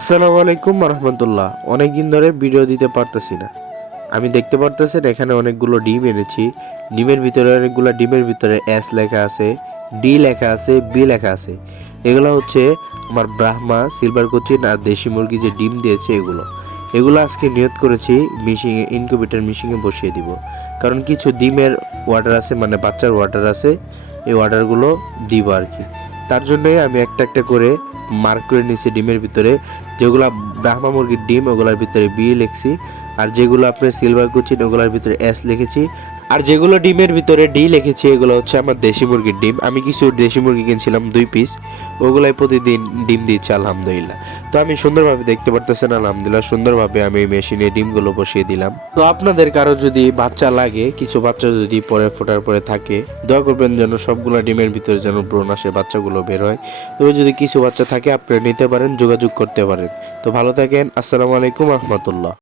আসসালামু আলাইকুম রহমতুল্লাহ। অনেকদিন ধরে ভিডিও দিতে পারতেছি না। আমি দেখতে পারতেছেন এখানে অনেকগুলো ডিম এনেছি। ডিমের ভিতরে অনেকগুলো ডিমের ভিতরে এস লেখা আছে, ডি লেখা আছে, বি লেখা আছে। এগুলো হচ্ছে আমার ব্রাহ্মা সিলভার কোচিন আর দেশি মুরগি যে ডিম দিয়েছে এগুলো আজকে নিয়ত করেছি মিশিংয়ে ইনকিউবেটর মিশিংয়ে বসিয়ে দিব। কারণ কিছু ডিমের ওয়াটার আছে, মানে বাচ্চার ওয়াটার আছে, এই ওয়াটারগুলো দিব আর কি। তার জন্যই আমি একটা একটা করে মার্ক করে নিয়েছি ডিমের ভিতরে। যেগুলো ব্রাহ্মা মুরগির ডিম ওগুলোর ভিতরে বি লিখছি, আর যেগুলো আপনার সিলভার কুচিন ওগুলোর ভিতরে এস লিখেছি, আর যেগুলো ডিমের ভিতরে ডি লিখেছি এগুলো হচ্ছে আমার দেশি মুরগির ডিম। আমি কিছু দেশি মুরগি কিনছিলাম 2 পিস, ওগুলাই প্রতিদিন ডিম দিচ্ছে আলহামদুলিল্লাহ। তো আমি সুন্দরভাবে দেখতে পারতেছেন আলহামদুলিল্লাহ, সুন্দরভাবে আমি মেশিনে ডিমগুলো বসিয়ে দিলাম। তো আপনাদের কারো যদি বাচ্চা লাগে, কিছু বাচ্চা যদি পরে ফোটার পরে থাকে, দয়া করবেন যেন সবগুলো ডিমের ভিতরে যেন ব্রণ আসে, বাচ্চাগুলো বের হয়। তবে যদি কিছু বাচ্চা থাকে আপনারা নিতে পারেন, যোগাযোগ করতে পারেন। তো ভালো থাকেন। আসসালামু আলাইকুম রহমতুল্লাহ।